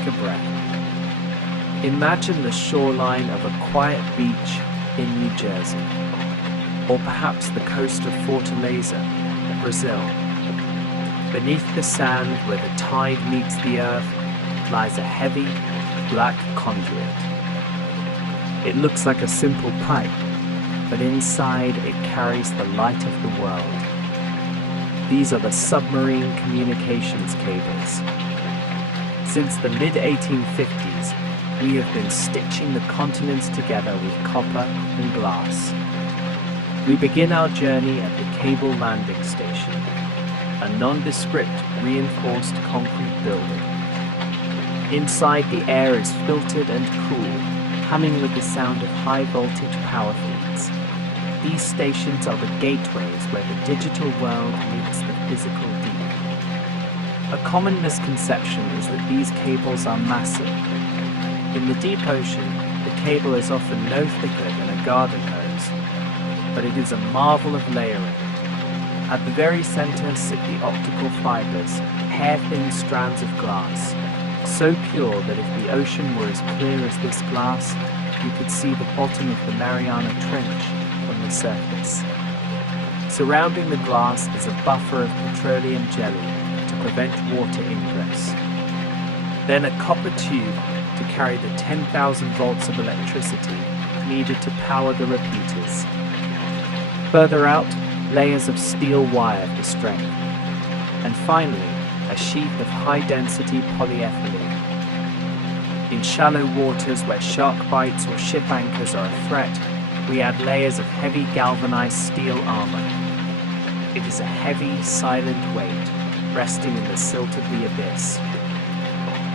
take a breath. Imagine the shoreline of a quiet beach in New Jersey, or perhaps the coast of Fortaleza, Brazil. Beneath the sand where the tide meets the earth lies a heavy, black conduit. It looks like a simple pipe, but inside it carries the light of the world. These are the submarine communications cables. Since the mid-1850s, we have been stitching the continents together with copper and glass. We begin our journey at the cable landing station, a nondescript reinforced concrete building. Inside, the air is filtered and cool, humming with the sound of high-voltage power feeds. These stations are the gateways where the digital world meets the physical deep. A common misconception is that these cables are massive. In the deep ocean, the cable is often no thicker than a garden hose, but it is a marvel of layering. At the very center sit the optical fibers, hair-thin strands of glass, so pure that if the ocean were as clear as this glass, you could see the bottom of the Mariana Trench from the surface. Surrounding the glass is a buffer of petroleum jelly to prevent water ingress. Then a copper tube to carry the 10,000 volts of electricity needed to power the repeaters. Further out, layers of steel wire for strength. And finally, a sheath of high-density polyethylene. In shallow waters where shark bites or ship anchors are a threat, we add layers of heavy galvanized steel armor. It is a heavy, silent weight, resting in the silt of the abyss.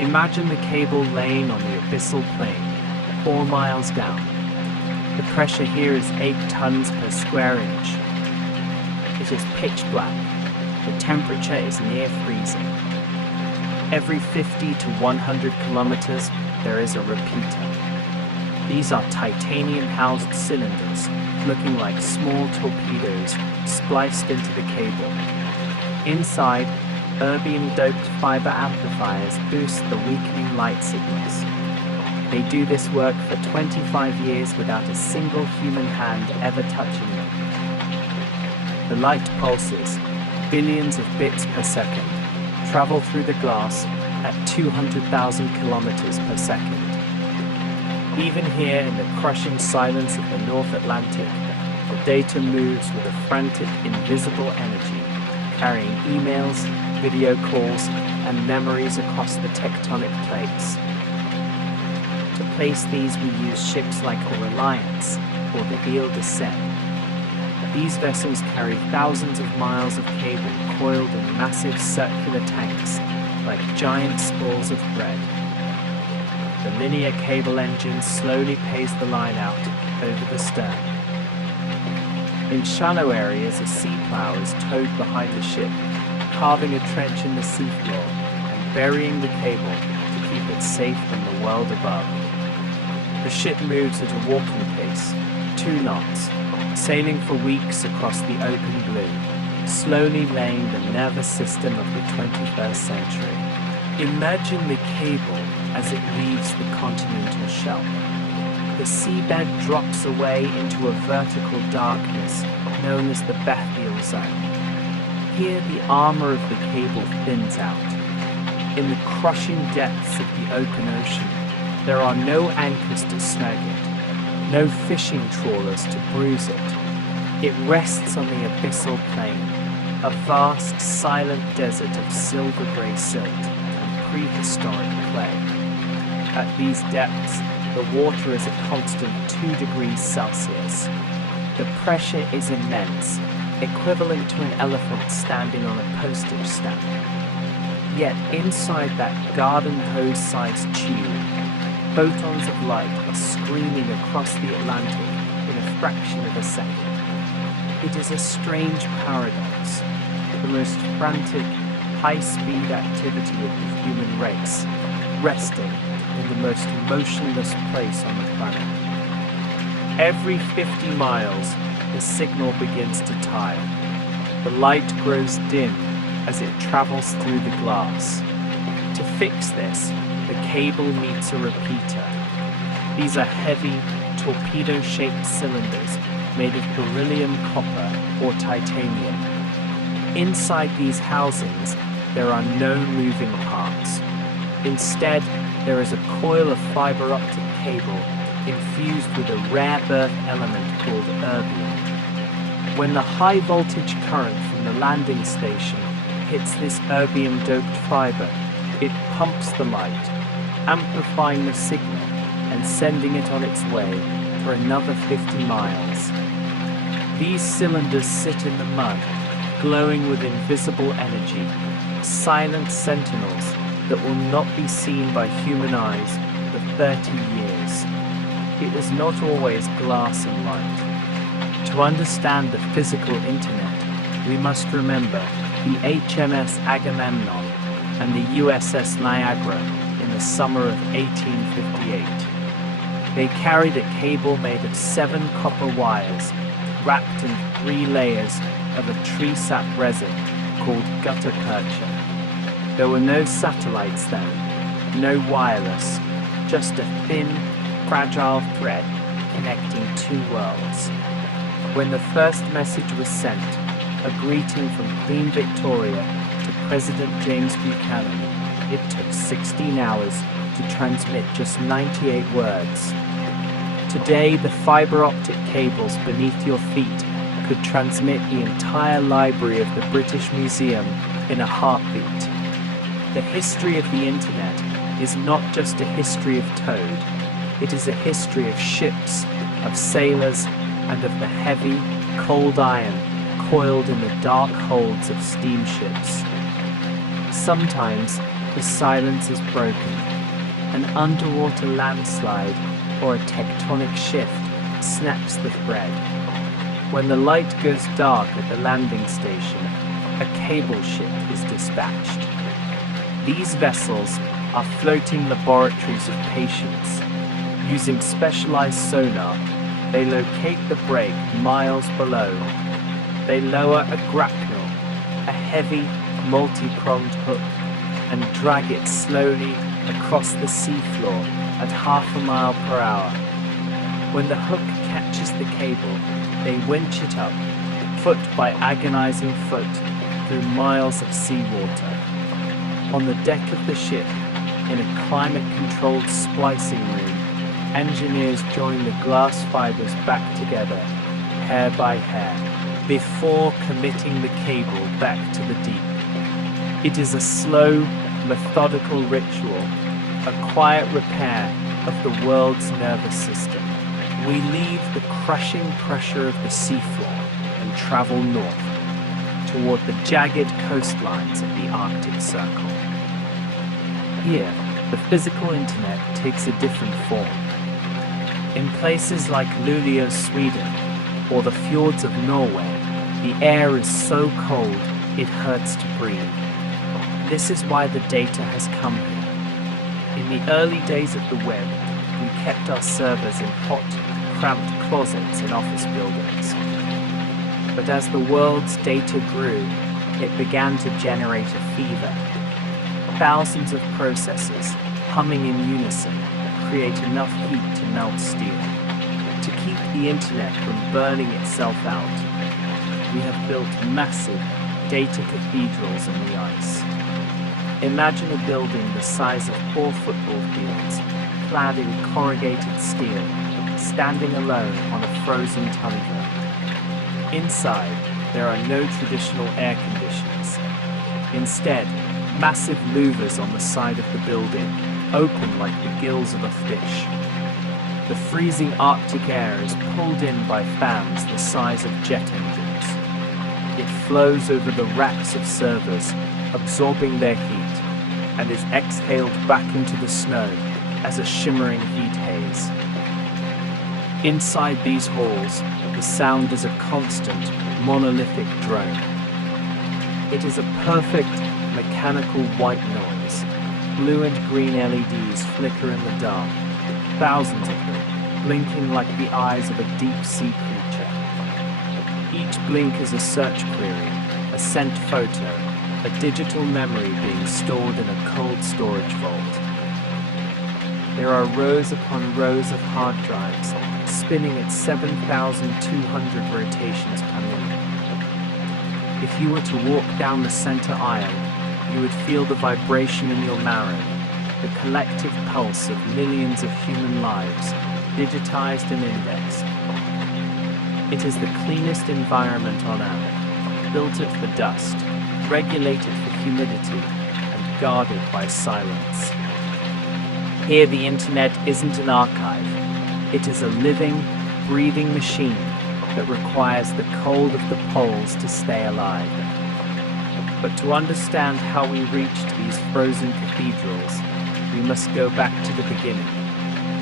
Imagine the cable laying on the abyssal plain, 4 miles down. The pressure here is 8 tons per square inch. It is pitch black. The temperature is near freezing. Every 50 to 100 kilometers, there is a repeater. These are titanium-housed cylinders, looking like small torpedoes spliced into the cable. Inside, erbium-doped fiber amplifiers boost the weakening light signals. They do this work for 25 years without a single human hand ever touching them. The light pulses, billions of bits per second, travel through the glass at 200,000 kilometers per second. Even here in the crushing silence of the North Atlantic, the data moves with a frantic, invisible energy, carrying emails, video calls, and memories across the tectonic plates. To place these, we use ships like the Reliance or the Ile de Seine. These vessels carry thousands of miles of cable coiled in massive circular tanks, like giant spools of bread. The linear cable engine slowly pays the line out over the stern. In shallow areas, a sea plow is towed behind the ship, carving a trench in the seafloor and burying the cable to keep it safe from the world above. The ship moves at a walking pace, 2 knots, sailing for weeks across the open blue, slowly laying the nervous system of the 21st century. Imagine the cable as it leaves the continental shelf. The seabed drops away into a vertical darkness known as the bathyal zone. Here the armor of the cable thins out. In the crushing depths of the open ocean, there are no anchors to snag it, no fishing trawlers to bruise it. It rests on the abyssal plain, a vast, silent desert of silver-grey silt and prehistoric clay. At these depths, the water is a constant 2 degrees Celsius. The pressure is immense, equivalent to an elephant standing on a postage stamp. Yet inside that garden hose-sized tube, photons of light are screaming across the Atlantic in a fraction of a second. It is a strange paradox, the most frantic, high-speed activity of the human race, resting in the most motionless place on the planet. Every 50 miles, the signal begins to tire. The light grows dim as it travels through the glass. To fix this, the cable meets a repeater. These are heavy, torpedo-shaped cylinders made of beryllium copper or titanium. Inside these housings, there are no moving parts. Instead, there is a coil of fiber optic cable infused with a rare earth element called erbium. When the high voltage current from the landing station hits this erbium-doped fiber, it pumps the light, amplifying the signal and sending it on its way for another 50 miles. These cylinders sit in the mud, glowing with invisible energy, silent sentinels that will not be seen by human eyes for 30 years. It was not always glass and light. To understand the physical internet, we must remember the HMS Agamemnon and the USS Niagara in the summer of 1858. They carried a cable made of 7 copper wires wrapped in 3 layers of a tree sap resin called gutta percha. There were no satellites then, no wireless, just a thin, fragile thread connecting 2 worlds. When the first message was sent, a greeting from Queen Victoria to President James Buchanan, it took 16 hours to transmit just 98 words. Today, the fiber optic cables beneath your feet could transmit the entire library of the British Museum in a heartbeat. The history of the internet is not just a history of Toad, it is a history of ships, of sailors, and of the heavy, cold iron coiled in the dark holds of steamships. Sometimes the silence is broken. An underwater landslide or a tectonic shift snaps the thread. When the light goes dark at the landing station, a cable ship is dispatched. These vessels are floating laboratories of patience. Using specialized sonar, they locate the break miles below. They lower a grapnel, a heavy, multi-pronged hook, and drag it slowly across the seafloor at ½ mile per hour. When the hook catches the cable, they winch it up, foot by agonizing foot, through miles of seawater. On the deck of the ship, in a climate-controlled splicing room, engineers join the glass fibers back together, hair by hair, before committing the cable back to the deep. It is a slow, methodical ritual, a quiet repair of the world's nervous system. We leave the crushing pressure of the seafloor and travel north, toward the jagged coastlines of the Arctic Circle. Here, the physical internet takes a different form. In places like Luleå, Sweden, or the fjords of Norway, the air is so cold it hurts to breathe. This is why the data has come here. In the early days of the web, we kept our servers in hot, cramped closets in office buildings. But as the world's data grew, it began to generate a fever. Thousands of processors, humming in unison, create enough heat to melt steel. To keep the internet from burning itself out, we have built massive data cathedrals in the ice. Imagine a building the size of 4 football fields, clad in corrugated steel, standing alone on a frozen tundra. Inside, there are no traditional air conditioners. Instead, massive louvers on the side of the building open like the gills of a fish. The freezing Arctic air is pulled in by fans the size of jet engines. It flows over the racks of servers, absorbing their heat, and is exhaled back into the snow as a shimmering heat haze. Inside these halls, the sound is a constant, monolithic drone. It is a perfect, mechanical white noise. Blue and green LEDs flicker in the dark, thousands of them, blinking like the eyes of a deep-sea creature. Each blink is a search query, a sent photo, a digital memory being stored in a cold storage vault. There are rows upon rows of hard drives, spinning at 7,200 rotations per minute. If you were to walk down the center aisle, you would feel the vibration in your marrow, the collective pulse of millions of human lives, digitized and indexed. It is the cleanest environment on Earth, filtered for dust, regulated for humidity, and guarded by silence. Here the internet isn't an archive. It is a living, breathing machine that requires the cold of the poles to stay alive. But to understand how we reached these frozen cathedrals, we must go back to the beginning,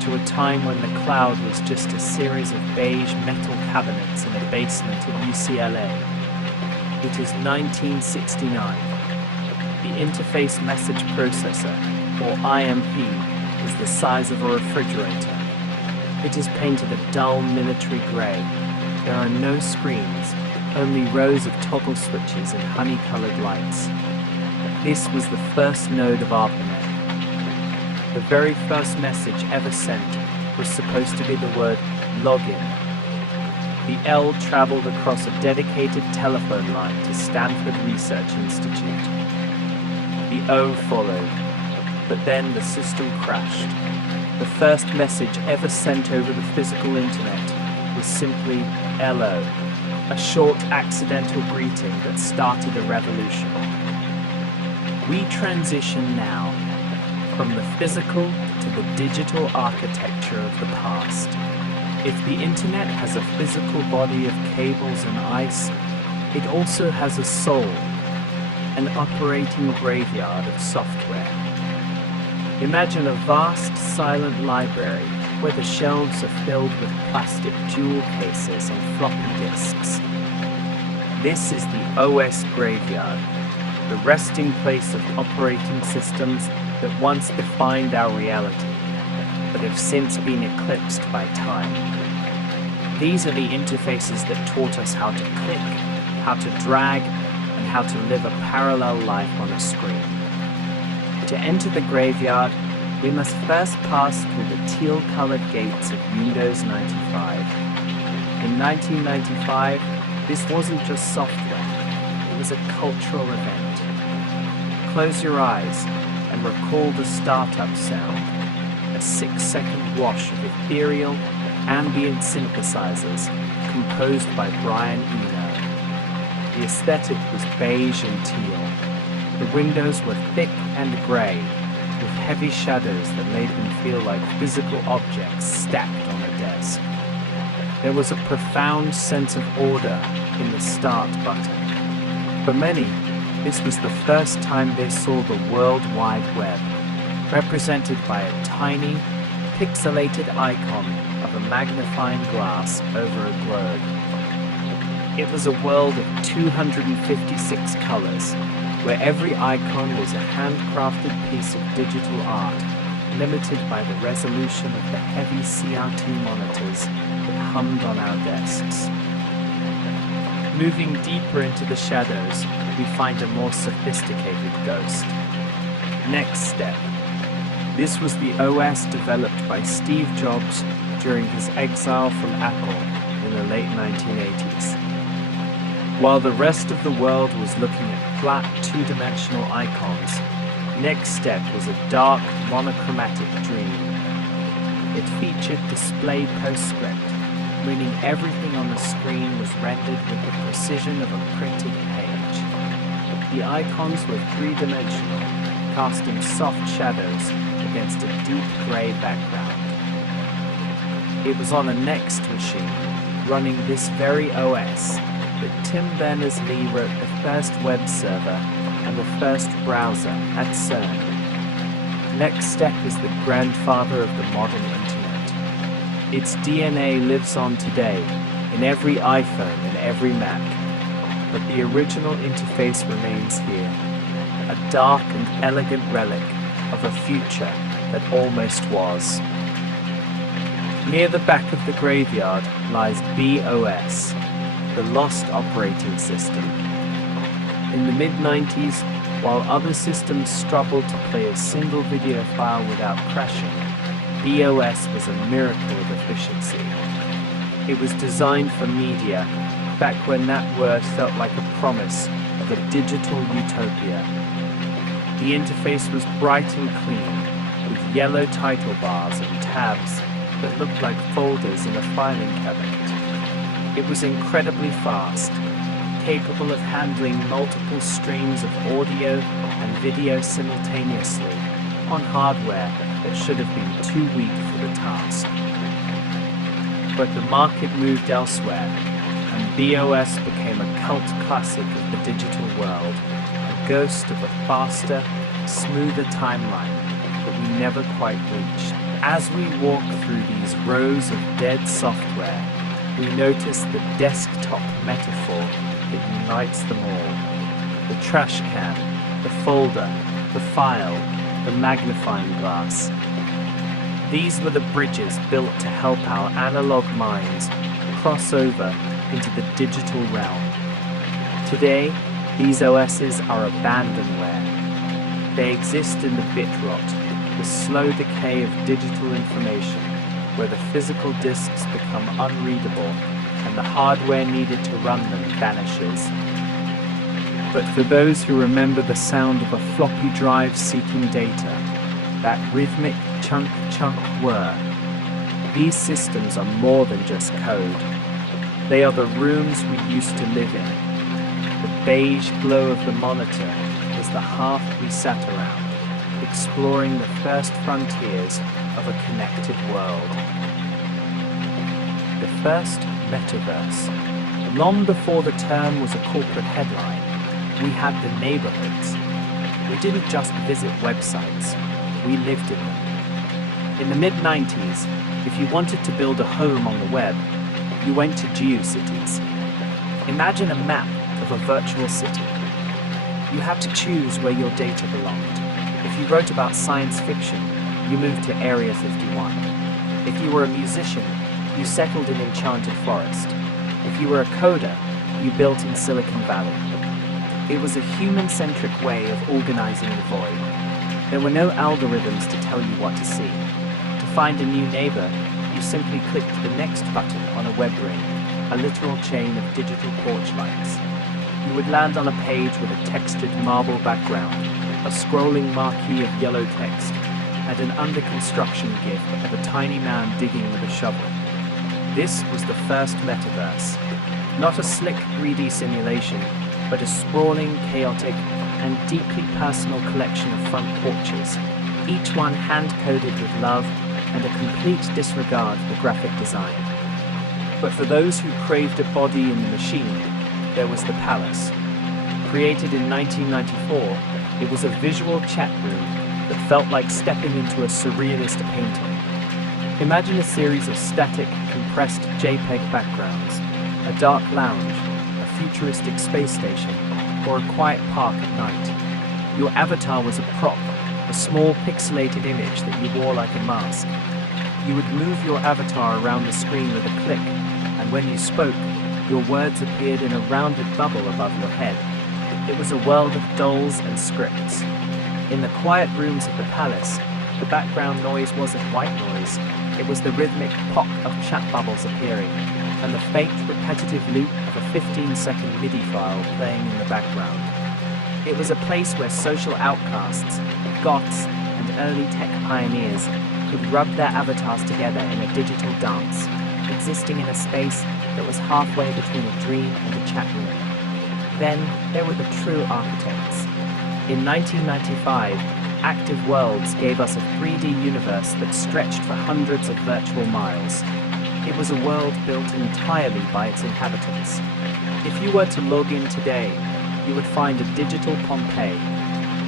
to a time when the cloud was just a series of beige metal cabinets in a basement at UCLA. It is 1969. The Interface Message Processor, or IMP, is the size of a refrigerator. It is painted a dull military grey. There are no screens, only rows of toggle switches and honey-colored lights. This was the first node of ARPANET. The very first message ever sent was supposed to be the word login. The L traveled across a dedicated telephone line to Stanford Research Institute. The O followed, but then the system crashed. The first message ever sent over the physical internet was simply LO, a short accidental greeting that started a revolution. We transition now from the physical to the digital architecture of the past. If the internet has a physical body of cables and ice, it also has a soul, an operating graveyard of software. Imagine a vast, silent library where the shelves are filled with plastic jewel cases and floppy disks. This is the OS graveyard, the resting place of operating systems that once defined our reality, but have since been eclipsed by time. These are the interfaces that taught us how to click, how to drag, and how to live a parallel life on a screen. To enter the graveyard, we must first pass through the teal-colored gates of Windows 95. In 1995, this wasn't just software, it was a cultural event. Close your eyes and recall the startup sound, a 6-second wash of ethereal, ambient synthesizers composed by Brian Eno. The aesthetic was beige and teal. The windows were thick and grey, with heavy shadows that made them feel like physical objects stacked on a desk. There was a profound sense of order in the Start button. For many, this was the first time they saw the World Wide Web, represented by a tiny, pixelated icon of a magnifying glass over a globe. It was a world of 256 colors, where every icon was a handcrafted piece of digital art, limited by the resolution of the heavy CRT monitors that hummed on our desks. Moving deeper into the shadows, we find a more sophisticated ghost. Next Step. This was the OS developed by Steve Jobs during his exile from Apple in the late 1980s. While the rest of the world was looking at flat, two-dimensional icons, Next Step was a dark, monochromatic dream. It featured display postscript, meaning everything on the screen was rendered with the precision of a printed page. The icons were three-dimensional, casting soft shadows against a deep gray background. It was on a Next machine, running this very OS, that Tim Berners-Lee wrote the first web server and the first browser at CERN. Next Step is the grandfather of the modern internet. Its DNA lives on today in every iPhone and every Mac, but the original interface remains here, a dark and elegant relic of a future that almost was. Near the back of the graveyard lies BOS, the lost operating system. In the mid-90s, while other systems struggled to play a single video file without crashing, BOS was a miracle of efficiency. It was designed for media, back when that word felt like a promise of a digital utopia. The interface was bright and clean, with yellow title bars and tabs that looked like folders in a filing cabinet. It was incredibly fast, capable of handling multiple streams of audio and video simultaneously on hardware that should have been too weak for the task. But the market moved elsewhere, and BOS became a cult classic of the digital world, a ghost of a faster, smoother timeline that we never quite reached. As we walk through these rows of dead software, we notice the desktop metaphor that unites them all. The trash can, the folder, the file, the magnifying glass. These were the bridges built to help our analog minds cross over into the digital realm. Today, these OSs are abandonware. They exist in the bit rot, the slow decay of digital information, where the physical disks become unreadable and the hardware needed to run them vanishes. But for those who remember the sound of a floppy drive seeking data, that rhythmic chunk whir, these systems are more than just code. They are the rooms we used to live in. The beige glow of the monitor was the hearth we sat around, exploring the first frontiers of a connected world. The first metaverse. Long before the term was a corporate headline, we had the neighborhoods. We didn't just visit websites, we lived in them. In the mid-90s, if you wanted to build a home on the web, you went to GeoCities. Imagine a map of a virtual city. You had to choose where your data belonged. If you wrote about science fiction, you moved to Area 51. If you were a musician, you settled in Enchanted Forest. If you were a coder, you built in Silicon Valley. It was a human-centric way of organizing the void. There were no algorithms to tell you what to see. To find a new neighbor, you simply clicked the next button on a web ring, a literal chain of digital porch lights. You would land on a page with a textured marble background, a scrolling marquee of yellow text, and an under-construction GIF of a tiny man digging with a shovel. This was the first metaverse. Not a slick 3D simulation, but a sprawling, chaotic, and deeply personal collection of front porches, each one hand-coded with love and a complete disregard for graphic design. But for those who craved a body in the machine, there was the Palace. Created in 1994, it was a visual chat room that felt like stepping into a surrealist painting. Imagine a series of static, compressed JPEG backgrounds, a dark lounge, a futuristic space station, or a quiet park at night. Your avatar was a prop, a small pixelated image that you wore like a mask. You would move your avatar around the screen with a click, and when you spoke, your words appeared in a rounded bubble above your head. It was a world of dolls and scripts. In the quiet rooms of the palace, the background noise wasn't white noise. It was the rhythmic pop of chat bubbles appearing, and the faint, repetitive loop of a 15-second MIDI file playing in the background. It was a place where social outcasts, goths, and early tech pioneers could rub their avatars together in a digital dance, existing in a space that was halfway between a dream and a chat room. Then there were the true architects. In 1995, Active Worlds gave us a 3D universe that stretched for hundreds of virtual miles. It was a world built entirely by its inhabitants. If you were to log in today, you would find a digital Pompeii.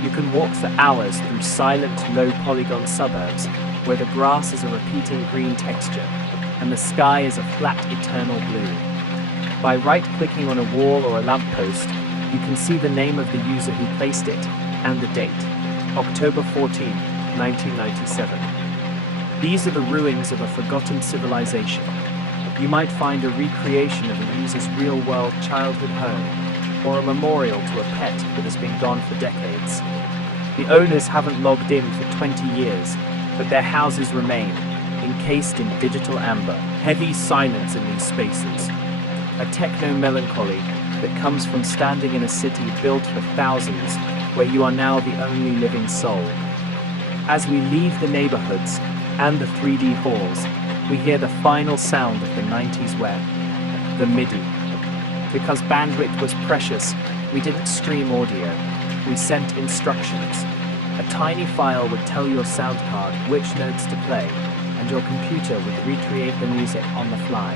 You can walk for hours through silent, low-polygon suburbs where the grass is a repeating green texture and the sky is a flat, eternal blue. By right-clicking on a wall or a lamppost, you can see the name of the user who placed it and the date, October 14, 1997. These are the ruins of a forgotten civilization. You might find a recreation of a user's real-world childhood home, or a memorial to a pet that has been gone for decades. The owners haven't logged in for 20 years, but their houses remain, encased in digital amber. Heavy silence in these spaces. A techno-melancholy that comes from standing in a city built for thousands, where you are now the only living soul. As we leave the neighborhoods and the 3D halls, we hear the final sound of the 90s web, the MIDI. Because bandwidth was precious, we didn't stream audio, we sent instructions. A tiny file would tell your sound card which notes to play, and your computer would recreate the music on the fly.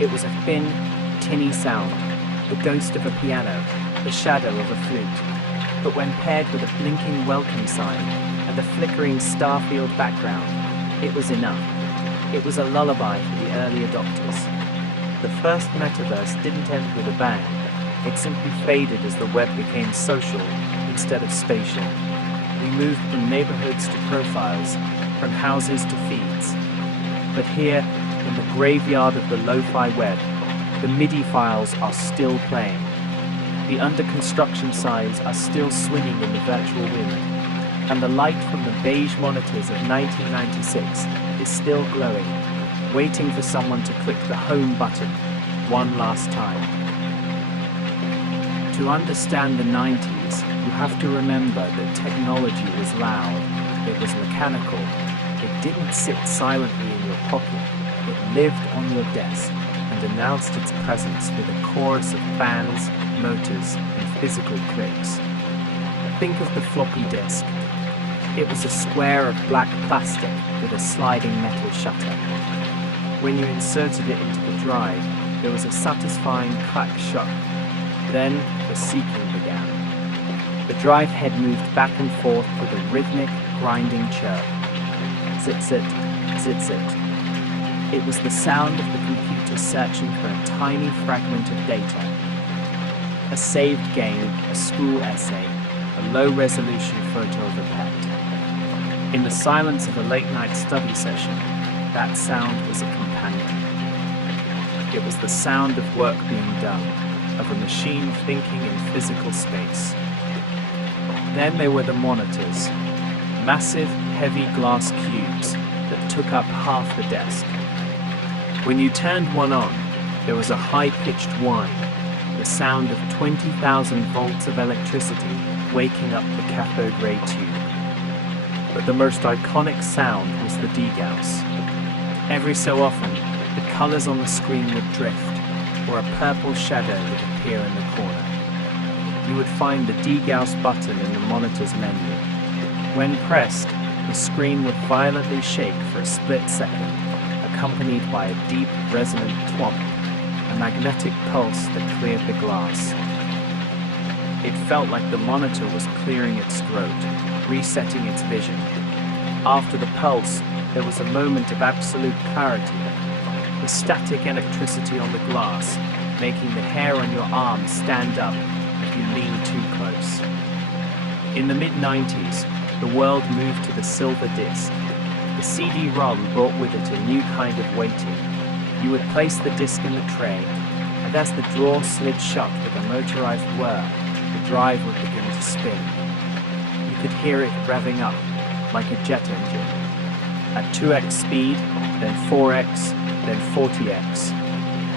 It was a thin, tinny sound, the ghost of a piano, the shadow of a flute. But when paired with a blinking welcome sign and a flickering starfield background, it was enough. It was a lullaby for the early adopters. The first metaverse didn't end with a bang. It simply faded as the web became social instead of spatial. We moved from neighborhoods to profiles, from houses to feeds. But here, in the graveyard of the lo-fi web, the MIDI files are still playing. The under-construction signs are still swinging in the virtual wind, and the light from the beige monitors of 1996 is still glowing, waiting for someone to click the home button one last time. To understand the 90s, you have to remember that technology was loud, it was mechanical, it didn't sit silently in your pocket, it lived on your desk and announced its presence with a chorus of fans, motors, and physical clicks. Think of the floppy disk. It was a square of black plastic with a sliding metal shutter. When you inserted it into the drive, there was a satisfying clack shock. Then the seeking began. The drive head moved back and forth with a rhythmic, grinding chirp. Zit-zit, zit-zit. It was the sound of the computer searching for a tiny fragment of data. A saved game, a school essay, a low-resolution photo of a pet. In the silence of a late-night study session, that sound was a companion. It was the sound of work being done, of a machine thinking in physical space. Then there were the monitors, massive, heavy glass cubes that took up half the desk. When you turned one on, there was a high-pitched whine, the sound of 20,000 volts of electricity waking up the cathode ray tube. But the most iconic sound was the degauss. Every so often, the colors on the screen would drift, or a purple shadow would appear in the corner. You would find the degauss button in the monitor's menu. When pressed, the screen would violently shake for a split second, accompanied by a deep, resonant thwomp, a magnetic pulse that cleared the glass. It felt like the monitor was clearing its throat, resetting its vision. After the pulse, there was a moment of absolute clarity, the static electricity on the glass, making the hair on your arm stand up if you lean too close. In the mid-90s, the world moved to the silver disc. The CD-ROM brought with it a new kind of weighting. You would place the disc in the tray, and as the drawer slid shut with a motorized whir, the drive would begin to spin. You could hear it revving up, like a jet engine. At 2x speed, then 4x, then 40x.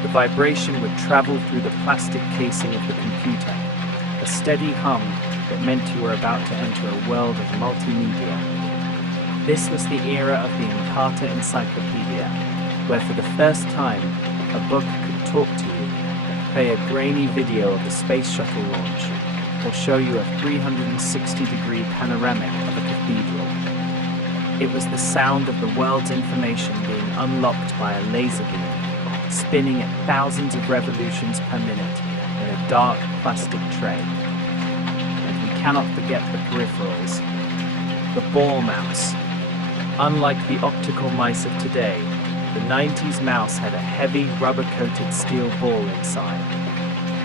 The vibration would travel through the plastic casing of the computer, a steady hum that meant you were about to enter a world of multimedia. This was the era of the Encarta Encyclopedia, where for the first time, a book could talk to you, play a grainy video of a space shuttle launch, or show you a 360-degree panoramic of a cathedral. It was the sound of the world's information being unlocked by a laser beam, spinning at thousands of revolutions per minute in a dark plastic tray. And we cannot forget the peripherals. The ball mouse. Unlike the optical mice of today, the 90s mouse had a heavy, rubber-coated steel ball inside.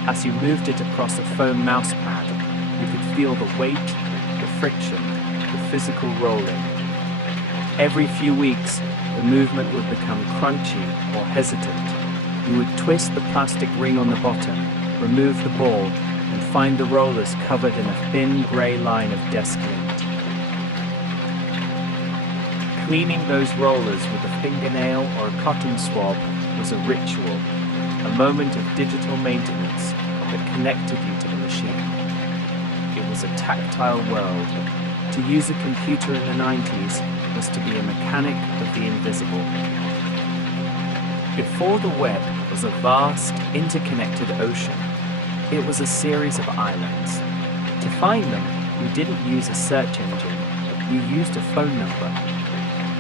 As you moved it across a foam mouse pad, you could feel the weight, the friction, the physical rolling. Every few weeks, the movement would become crunchy or hesitant. You would twist the plastic ring on the bottom, remove the ball, and find the rollers covered in a thin grey line of desk lint. Cleaning those rollers with a fingernail or a cotton swab was a ritual, a moment of digital maintenance that connected you to the machine. It was a tactile world. To use a computer in the 90s was to be a mechanic of the invisible. Before the web was a vast, interconnected ocean, it was a series of islands. To find them, you didn't use a search engine, you used a phone number.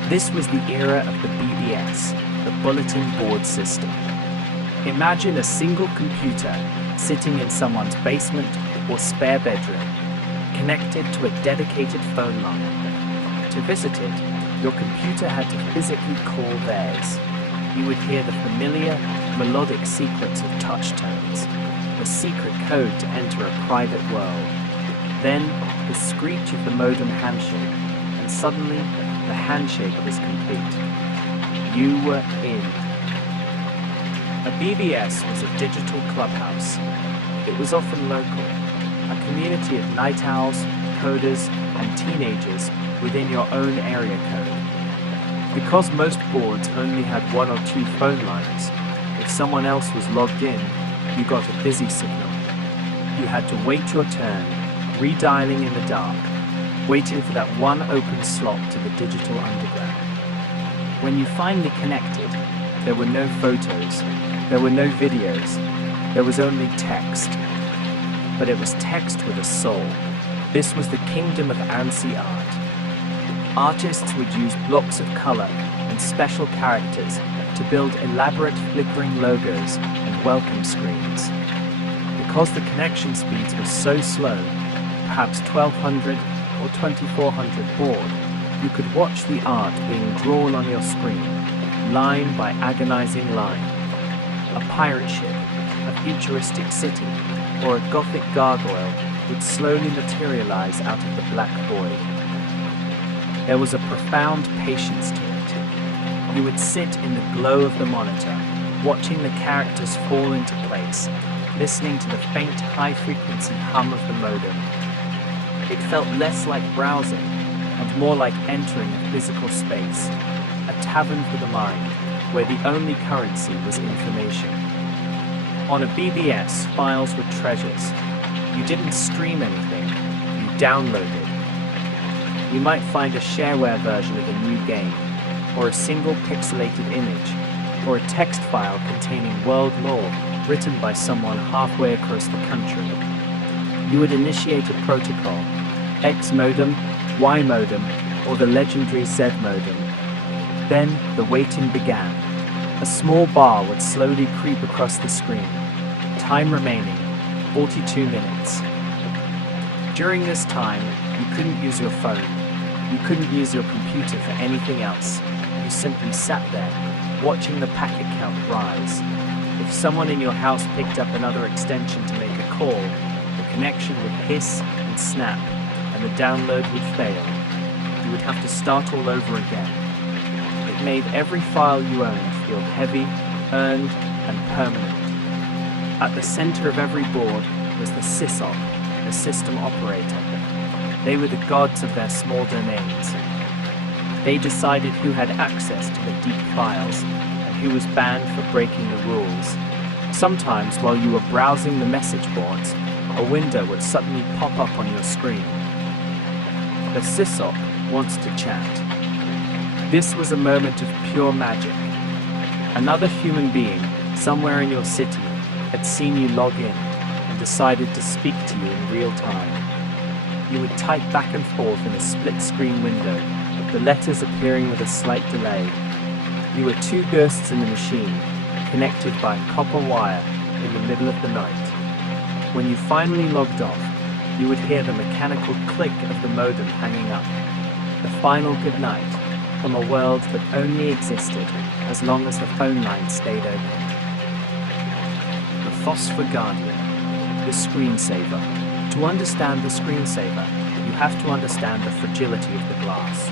This was the era of the BBS, the bulletin board system. Imagine a single computer sitting in someone's basement or spare bedroom, connected to a dedicated phone line. To visit it, your computer had to physically call theirs. You would hear the familiar, melodic sequence of touch tones, the secret code to enter a private world. Then, the screech of the modem handshake, and suddenly, the handshake was complete. You were in. A BBS was a digital clubhouse. It was often local, a community of night owls, coders, and teenagers within your own area code. Because most boards only had one or two phone lines, if someone else was logged in, you got a busy signal. You had to wait your turn, redialing in the dark, waiting for that one open slot to the digital underground. When you finally connected, there were no photos, there were no videos, there was only text. But it was text with a soul. This was the kingdom of ANSI art. Artists would use blocks of color and special characters to build elaborate flickering logos and welcome screens. Because the connection speeds were so slow, perhaps 1200 or 2400 baud, you could watch the art being drawn on your screen, line by agonizing line. A pirate ship, a futuristic city, or a gothic gargoyle would slowly materialize out of the black void. There was a profound patience to it. You would sit in the glow of the monitor, watching the characters fall into place, listening to the faint high-frequency hum of the modem. It felt less like browsing and more like entering a physical space, a tavern for the mind, where the only currency was information. On a BBS, files were treasures. You didn't stream anything, you downloaded. You might find a shareware version of a new game, or a single pixelated image, or a text file containing world lore written by someone halfway across the country. You would initiate a protocol, X modem, Y modem, or the legendary Z modem. Then the waiting began. A small bar would slowly creep across the screen. Time remaining, 42 minutes. During this time, you couldn't use your phone. You couldn't use your computer for anything else. You simply sat there, watching the packet count rise. If someone in your house picked up another extension to make a call, the connection would hiss and snap, and the download would fail. You would have to start all over again. It made every file you owned feel heavy, earned, and permanent. At the center of every board was the sysop, the system operator. They were the gods of their small domains. They decided who had access to the deep files and who was banned for breaking the rules. Sometimes while you were browsing the message boards, a window would suddenly pop up on your screen. The sysop wants to chat. This was a moment of pure magic. Another human being, somewhere in your city, had seen you log in and decided to speak to you in real time. You would type back and forth in a split-screen window, the letters appearing with a slight delay. You were two ghosts in the machine, connected by a copper wire in the middle of the night. When you finally logged off, you would hear the mechanical click of the modem hanging up, the final goodnight from a world that only existed as long as the phone line stayed open. The Phosphor Guardian, the screensaver. To understand the screensaver, you have to understand the fragility of the glass.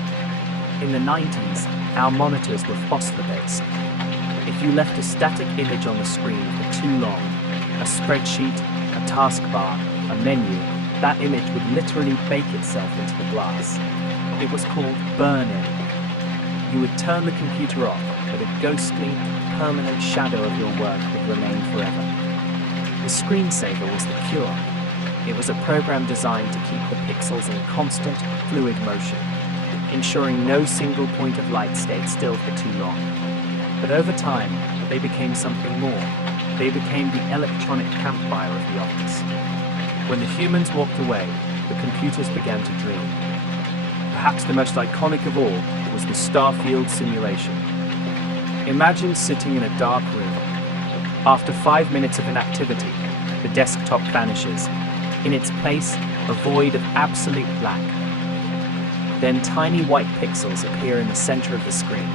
In the 90s, our monitors were phosphor-based. If you left a static image on the screen for too long, a spreadsheet, a taskbar, a menu, that image would literally bake itself into the glass. It was called burn-in. You would turn the computer off, but a ghostly, permanent shadow of your work would remain forever. The screensaver was the cure. It was a program designed to keep the pixels in constant, fluid motion, ensuring no single point of light stayed still for too long. But over time, they became something more. They became the electronic campfire of the office. When the humans walked away, the computers began to dream. Perhaps the most iconic of all was the Starfield simulation. Imagine sitting in a dark room. After 5 minutes of inactivity, the desktop vanishes. In its place, a void of absolute black. Then tiny white pixels appear in the center of the screen.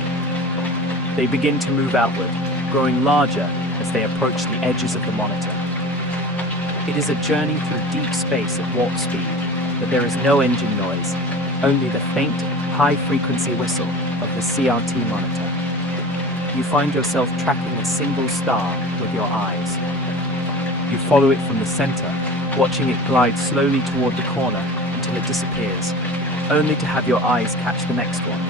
They begin to move outward, growing larger as they approach the edges of the monitor. It is a journey through deep space at warp speed, but there is no engine noise, only the faint, high-frequency whistle of the CRT monitor. You find yourself tracking a single star with your eyes. You follow it from the center, watching it glide slowly toward the corner until it disappears, only to have your eyes catch the next one.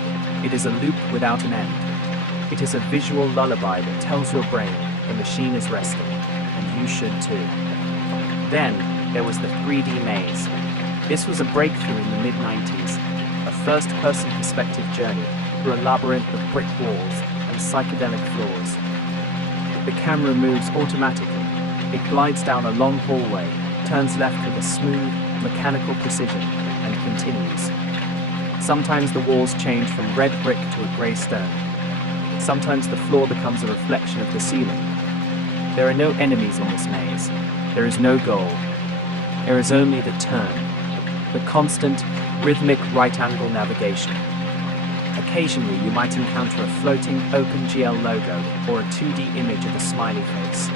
It is a loop without an end. It is a visual lullaby that tells your brain the machine is resting, and you should too. Then, there was the 3D maze. This was a breakthrough in the mid-90s, a first-person perspective journey through a labyrinth of brick walls and psychedelic floors. The camera moves automatically. It glides down a long hallway, turns left with a smooth, mechanical precision, and continues. Sometimes the walls change from red brick to a grey stone. Sometimes the floor becomes a reflection of the ceiling. There are no enemies in this maze. There is no goal. There is only the turn, the constant, rhythmic right-angle navigation. Occasionally, you might encounter a floating OpenGL logo or a 2D image of a smiley face.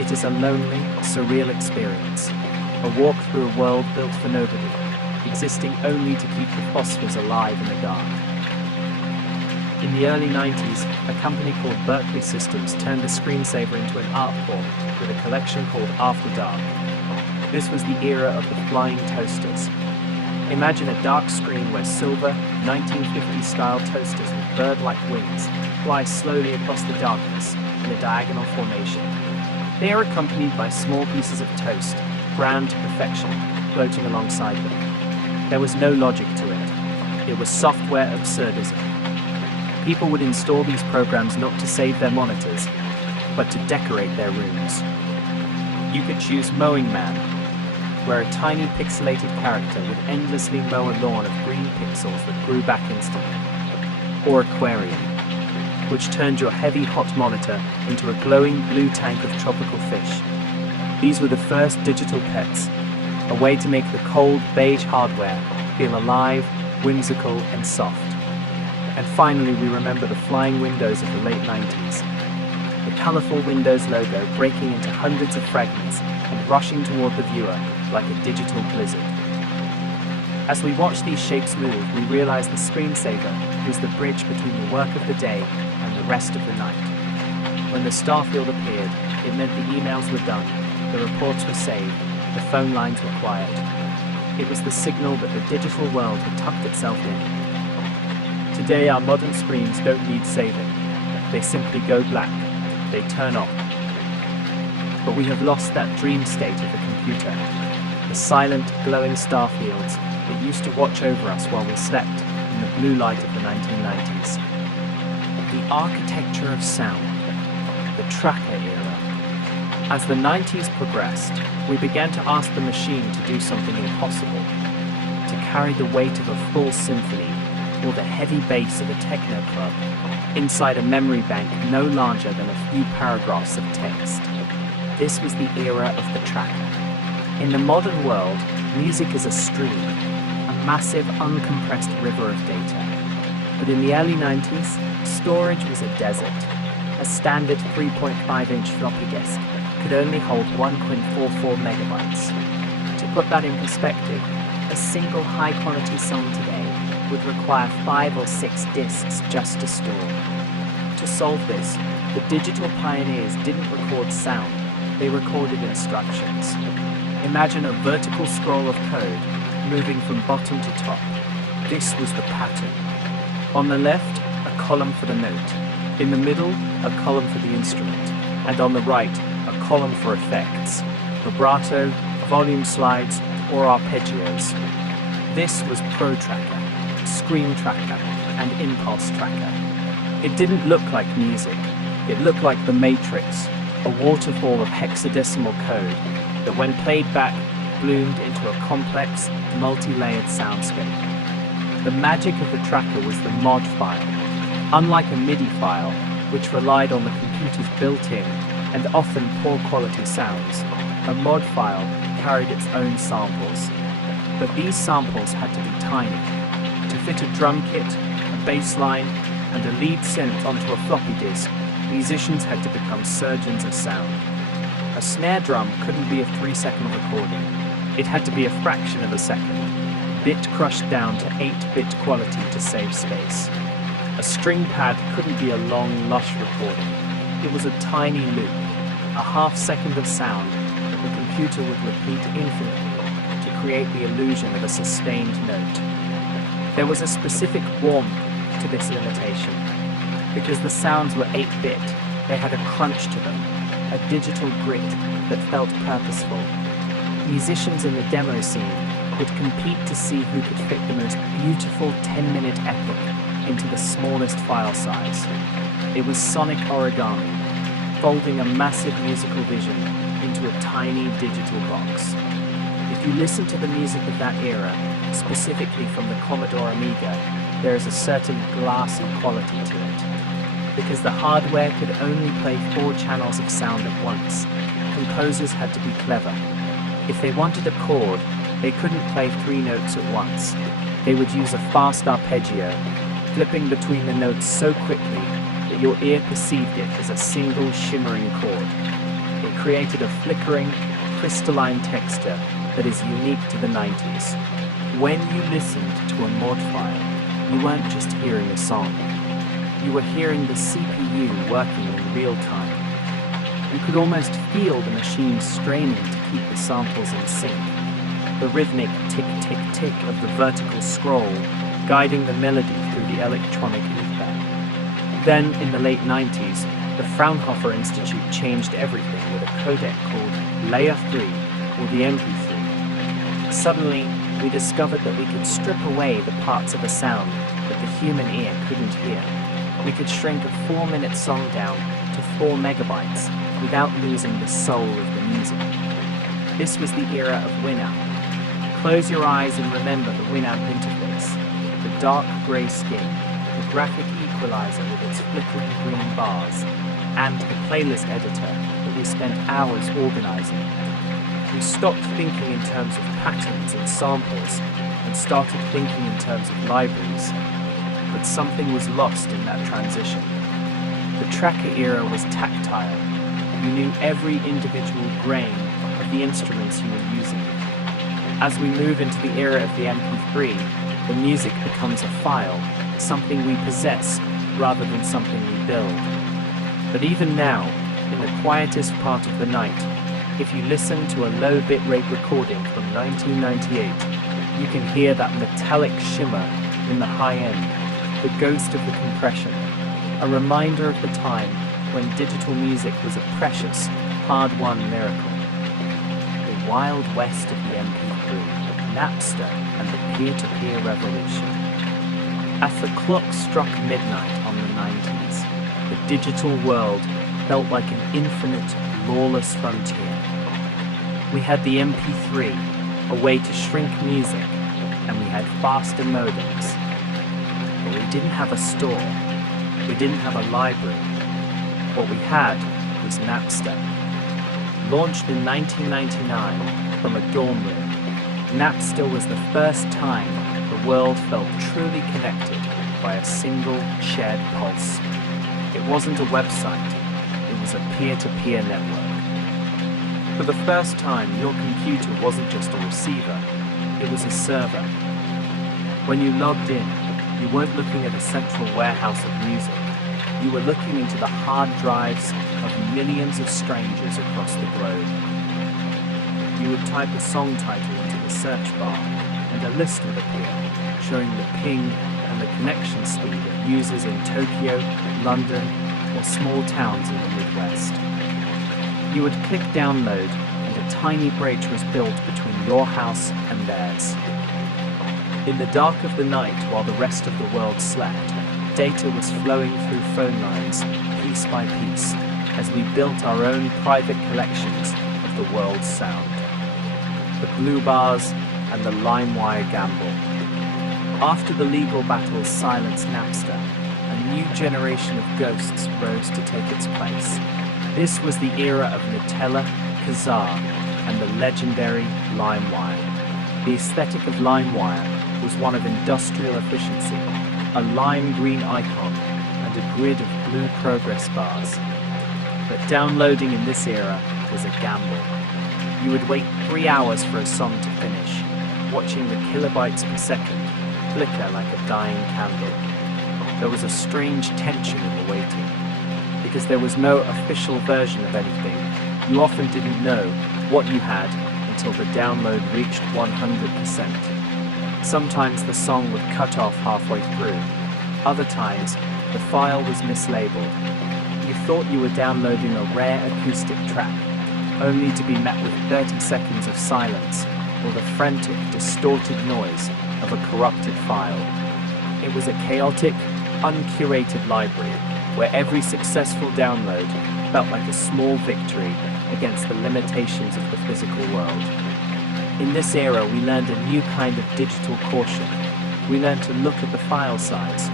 It is a lonely, surreal experience, a walk through a world built for nobody, existing only to keep the phosphors alive in the dark. In the early 90s, a company called Berkeley Systems turned the screensaver into an art form with a collection called After Dark. This was the era of the flying toasters. Imagine a dark screen where silver, 1950s-style toasters with bird-like wings fly slowly across the darkness in a diagonal formation. They are accompanied by small pieces of toast, ground to perfection, floating alongside them. There was no logic to it. It was software absurdism. People would install these programs not to save their monitors, but to decorate their rooms. You could choose Mowing Man, where a tiny pixelated character would endlessly mow a lawn of green pixels that grew back instantly. Or Aquarium, which turned your heavy hot monitor into a glowing blue tank of tropical fish. These were the first digital pets, a way to make the cold beige hardware feel alive, whimsical, and soft. And finally, we remember the flying windows of the late 90s. The colorful Windows logo breaking into hundreds of fragments and rushing toward the viewer like a digital blizzard. As we watch these shapes move, we realize the screensaver was the bridge between the work of the day and the rest of the night. When the Starfield appeared, it meant the emails were done, the reports were saved, the phone lines were quiet. It was the signal that the digital world had tucked itself in. Today, our modern screens don't need saving. They simply go black. They turn off. But we have lost that dream state of the computer, the silent, glowing starfields that used to watch over us while we slept in the blue light of the 1990s. The architecture of sound, the tracker era. As the 90s progressed, we began to ask the machine to do something impossible, to carry the weight of a full symphony or the heavy bass of a techno club inside a memory bank no larger than a few paragraphs of text. This was the era of the tracker. In the modern world, music is a stream, a massive uncompressed river of data. But in the early 90s, storage was a desert. A standard 3.5-inch floppy disk could only hold 1.44 megabytes. To put that in perspective, a single high-quality song today would require 5 or 6 disks just to store. To solve this, the digital pioneers didn't record sound, they recorded instructions. Imagine a vertical scroll of code moving from bottom to top. This was the pattern. On the left, a column for the note. In the middle, a column for the instrument. And on the right, a column for effects, vibrato, volume slides, or arpeggios. This was Pro Tracker, Scream Tracker, and Impulse Tracker. It didn't look like music. It looked like the Matrix, a waterfall of hexadecimal code that when played back, bloomed into a complex, multi-layered soundscape. The magic of the tracker was the mod file. Unlike a MIDI file, which relied on the computer's built-in and often poor quality sounds, a mod file carried its own samples. But these samples had to be tiny. To fit a drum kit, a bass line, and a lead synth onto a floppy disk, musicians had to become surgeons of sound. A snare drum couldn't be a 3-second recording. It had to be a fraction of a second, bit crushed down to 8-bit quality to save space. A string pad couldn't be a long, lush recording. It was a tiny loop, a half-second of sound that the computer would repeat infinitely to create the illusion of a sustained note. There was a specific warmth to this limitation. Because the sounds were 8-bit, they had a crunch to them, a digital grit that felt purposeful. Musicians in the demo scene would compete to see who could fit the most beautiful 10-minute epic into the smallest file size. It was sonic origami, folding a massive musical vision into a tiny digital box. If you listen to the music of that era, specifically from the Commodore Amiga, there is a certain glassy quality to it. Because the hardware could only play 4 channels of sound at once, composers had to be clever. If they wanted a chord, they couldn't play 3 notes at once. They would use a fast arpeggio, flipping between the notes so quickly that your ear perceived it as a single shimmering chord. It created a flickering, crystalline texture that is unique to the 90s. When you listened to a mod file, you weren't just hearing a song. You were hearing the CPU working in real time. You could almost feel the machine straining to keep the samples in sync. The rhythmic tick-tick-tick of the vertical scroll guiding the melody through the electronic ether. Then, in the late 90s, the Fraunhofer Institute changed everything with a codec called Layer 3, or the MP3. Suddenly, we discovered that we could strip away the parts of a sound that the human ear couldn't hear. We could shrink a 4-minute song down to 4 megabytes without losing the soul of the music. This was the era of Winamp. Close your eyes and remember the Winamp interface, the dark grey skin, the graphic equalizer with its flickering green bars, and the playlist editor that we spent hours organizing. We stopped thinking in terms of patterns and samples and started thinking in terms of libraries. But something was lost in that transition. The tracker era was tactile. You knew every individual grain of the instruments you were using. As we move into the era of the MP3, the music becomes a file, something we possess rather than something we build. But even now, in the quietest part of the night, if you listen to a low bitrate recording from 1998, you can hear that metallic shimmer in the high end, the ghost of the compression, a reminder of the time when digital music was a precious, hard-won miracle. The wild west of the MP3, Napster, and the peer-to-peer revolution. As the clock struck midnight on the 90s, the digital world felt like an infinite, lawless frontier. We had the MP3, a way to shrink music, and we had faster modems. But we didn't have a store. We didn't have a library. What we had was Napster. Launched in 1999 from a dorm room, Napster was the first time the world felt truly connected by a single shared pulse. It wasn't a website, it was a peer-to-peer network. For the first time, your computer wasn't just a receiver, it was a server. When you logged in, you weren't looking at a central warehouse of music. You were looking into the hard drives of millions of strangers across the globe. You would type a song title into the search bar, and a list would appear, showing the ping and the connection speed of users in Tokyo, London, or small towns in the Midwest. You would click download, and a tiny bridge was built between your house and theirs. In the dark of the night, while the rest of the world slept, data was flowing through phone lines, piece by piece, as we built our own private collections of the world's sound. The blue bars and the LimeWire gamble. After the legal battles silenced Napster, a new generation of ghosts rose to take its place. This was the era of Nutella, Kazaa, and the legendary LimeWire. The aesthetic of LimeWire was one of industrial efficiency, a lime green icon, and a grid of blue progress bars. But downloading in this era was a gamble. You would wait 3 hours for a song to finish, watching the kilobytes per second flicker like a dying candle. There was a strange tension in the waiting. Because there was no official version of anything, you often didn't know what you had until the download reached 100%. Sometimes the song would cut off halfway through. Other times, the file was mislabeled. You thought you were downloading a rare acoustic track, only to be met with 30 seconds of silence or the frantic, distorted noise of a corrupted file. It was a chaotic, uncurated library where every successful download felt like a small victory against the limitations of the physical world. In this era, we learned a new kind of digital caution. We learned to look at the file size.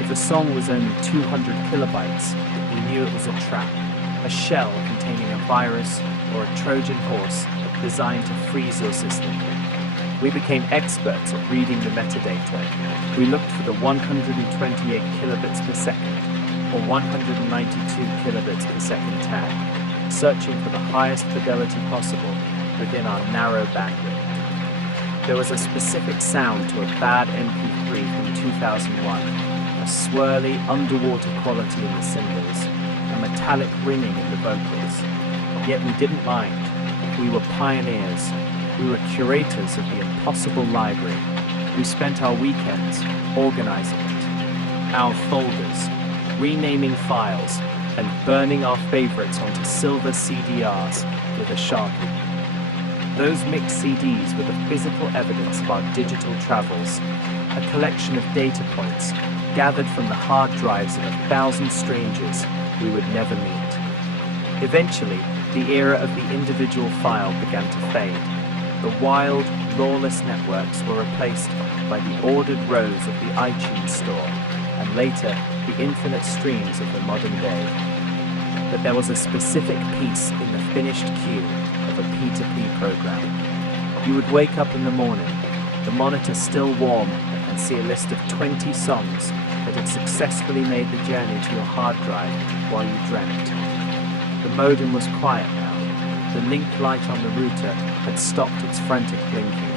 If a song was only 200 kilobytes, we knew it was a trap, a shell containing a virus or a Trojan horse designed to freeze your system. We became experts at reading the metadata. We looked for the 128 kilobits per second or 192 kilobits per second tag, searching for the highest fidelity possible within our narrow bandwidth. There was a specific sound to a bad MP3 from 2001, a swirly underwater quality in the cymbals, a metallic ringing in the vocals. Yet we didn't mind. We were pioneers. We were curators of the impossible library. We spent our weekends organizing it, our folders, renaming files, and burning our favorites onto silver CDRs with a Sharpie. Those mixed CDs were the physical evidence of our digital travels, a collection of data points gathered from the hard drives of 1,000 strangers we would never meet. Eventually, the era of the individual file began to fade. The wild, lawless networks were replaced by the ordered rows of the iTunes store, and later, the infinite streams of the modern day. But there was a specific piece in the finished queue of a P2P program. You would wake up in the morning, the monitor still warm, and see a list of 20 songs that had successfully made the journey to your hard drive while you dreamt. The modem was quiet now. The link light on the router had stopped its frantic blinking.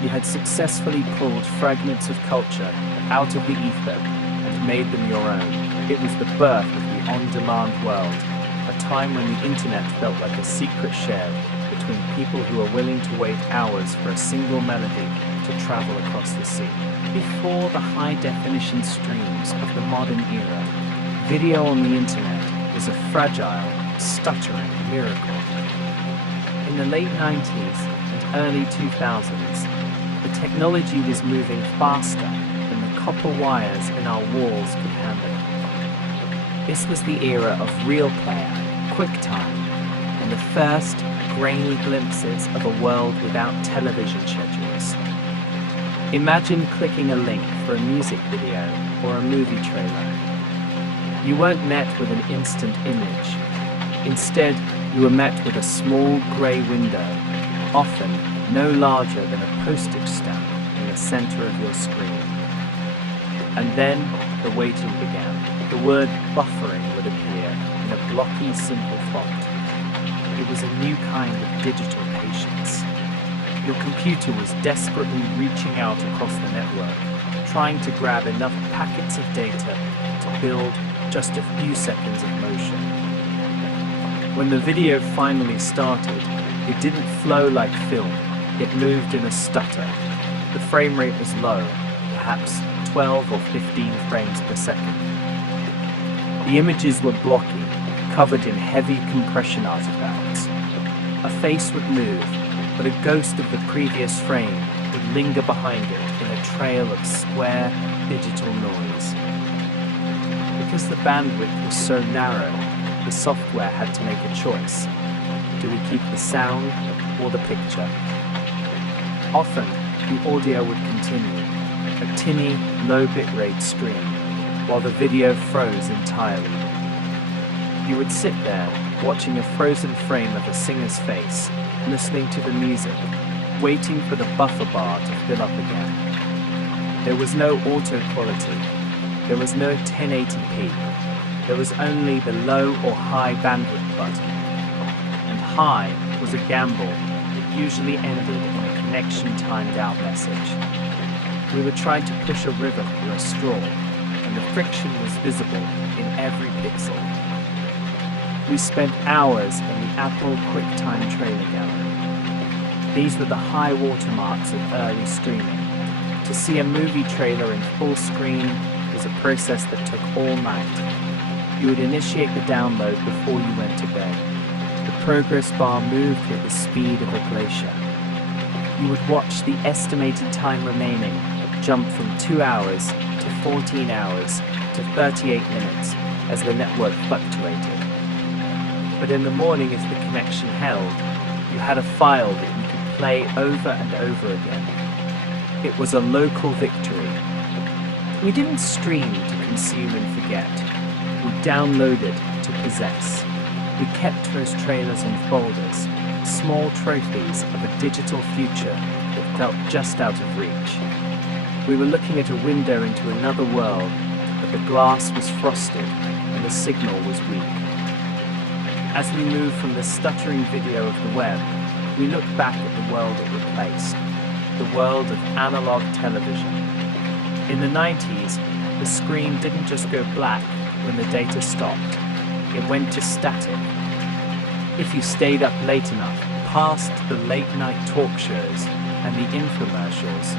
You had successfully pulled fragments of culture out of the ether and made them your own. It was the birth of the on-demand world, a time when the internet felt like a secret shared between people who were willing to wait hours for a single melody to travel across the sea. Before the high-definition streams of the modern era, video on the internet was a fragile, stuttering miracle. In the late 90s and early 2000s, the technology was moving faster than the copper wires in our walls could handle. This was the era of Real Player, QuickTime, and the first grainy glimpses of a world without television schedules. Imagine clicking a link for a music video or a movie trailer. You weren't met with an instant image. Instead, you were met with a small grey window, often no larger than a postage stamp in the center of your screen. And then the waiting began. The word buffering would appear in a blocky, simple font. It was a new kind of digital patience. Your computer was desperately reaching out across the network, trying to grab enough packets of data to build just a few seconds of motion. When the video finally started, it didn't flow like film. It moved in a stutter. The frame rate was low, perhaps 12 or 15 frames per second. The images were blocky, covered in heavy compression artifacts. A face would move, but a ghost of the previous frame would linger behind it in a trail of square, digital noise. Because the bandwidth was so narrow, the software had to make a choice. Do we keep the sound or the picture? Often, the audio would continue, a tinny, low bitrate stream, while the video froze entirely. You would sit there, watching a frozen frame of a singer's face, listening to the music, waiting for the buffer bar to fill up again. There was no auto quality. There was no 1080p. There was only the low or high bandwidth button. And high was a gamble that usually ended in a connection timed out message. We would try to push a river through a straw, and the friction was visible in every pixel. We spent hours in the Apple QuickTime trailer gallery. These were the high watermarks of early streaming. To see a movie trailer in full screen was a process that took all night. You would initiate the download before you went to bed. The progress bar moved with the speed of a glacier. You would watch the estimated time remaining jump from 2 hours to 14 hours to 38 minutes as the network fluctuated. But in the morning, as the connection held, you had a file that you could play over and over again. It was a local victory. We didn't stream to consume and forget. We downloaded to possess. We kept those trailers in folders, small trophies of a digital future that felt just out of reach. We were looking at a window into another world, but the glass was frosted and the signal was weak. As we moved from the stuttering video of the web, we looked back at the world it replaced, the world of analog television. In the 90s, the screen didn't just go black when the data stopped. It went to static. If you stayed up late enough, past the late-night talk shows and the infomercials,